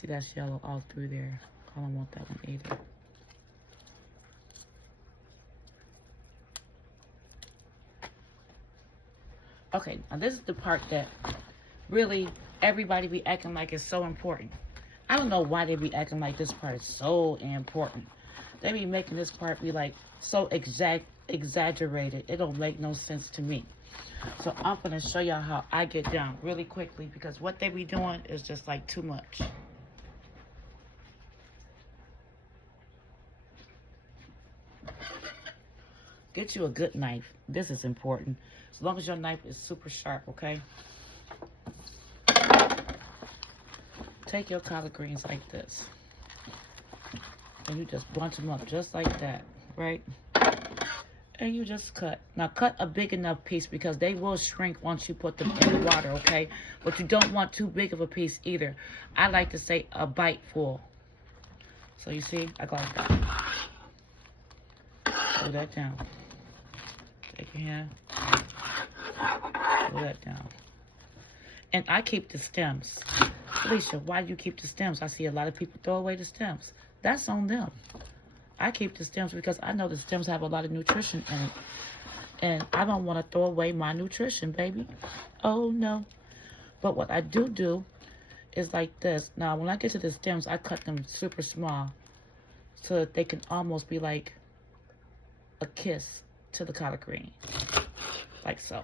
See, that's yellow all through there. I don't want that one either. Okay, now this is the part that really everybody be acting like it's so important. I don't know why they be acting like this part is so important. They be making this part be like so exaggerated. It don't make no sense to me. So I'm going to show y'all how I get down really quickly because what they be doing is just like too much. Get you a good knife. This is important. As long as your knife is super sharp, okay? Take your collard greens like this. And you just bunch them up just like that, right? And you just cut. Now cut a big enough piece because they will shrink once you put them in the water, okay? But you don't want too big of a piece either. I like to say a bite full. So you see, I go like that. Pull that down. Take your hand. Pull that down. And I keep the stems. Felicia, why do you keep the stems? I see a lot of people throw away the stems. That's on them. I keep the stems because I know the stems have a lot of nutrition in it. And I don't want to throw away my nutrition, baby. Oh, no. But what I do is like this. Now, when I get to the stems, I cut them super small so that they can almost be like a kiss to the collard green. Like so.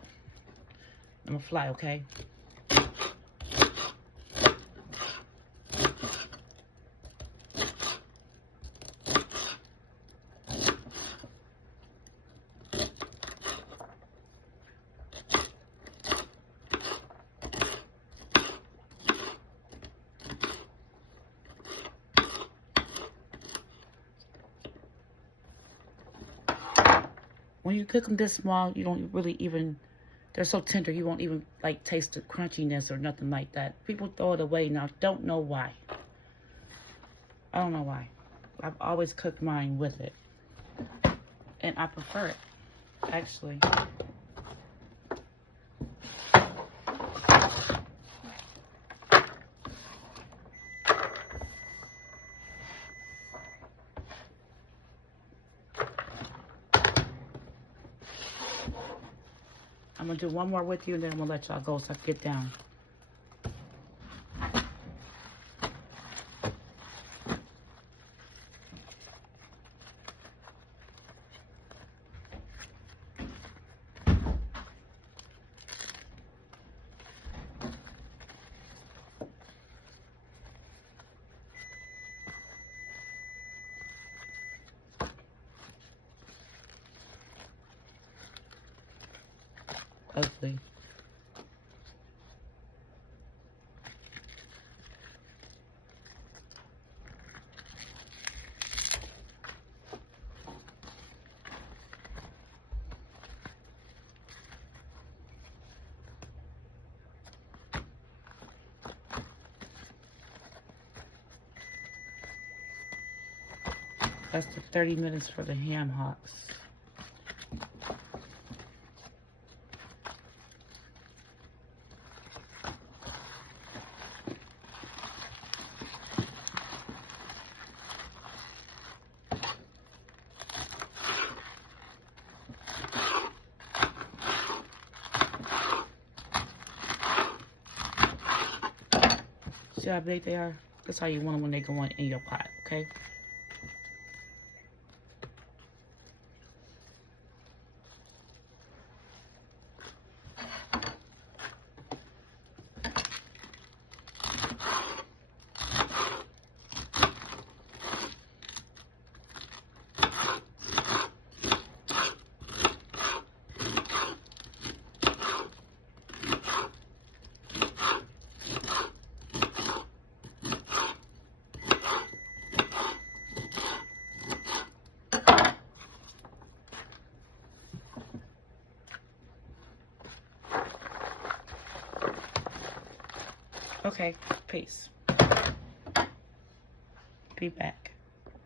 I'm going to fly, okay? When you cook them this small, you don't really even, they're so tender, you won't even like taste the crunchiness or nothing like that. People throw it away now. Don't know why. I don't know why. I've always cooked mine with it. And I prefer it, actually. I'm going to do one more with you, and then I'm going to let y'all go so I can get down. Ugly. That's the 30 minutes for the ham hocks. See how big they are? That's how you want them when they go in your pot, okay? Okay, peace. Be back.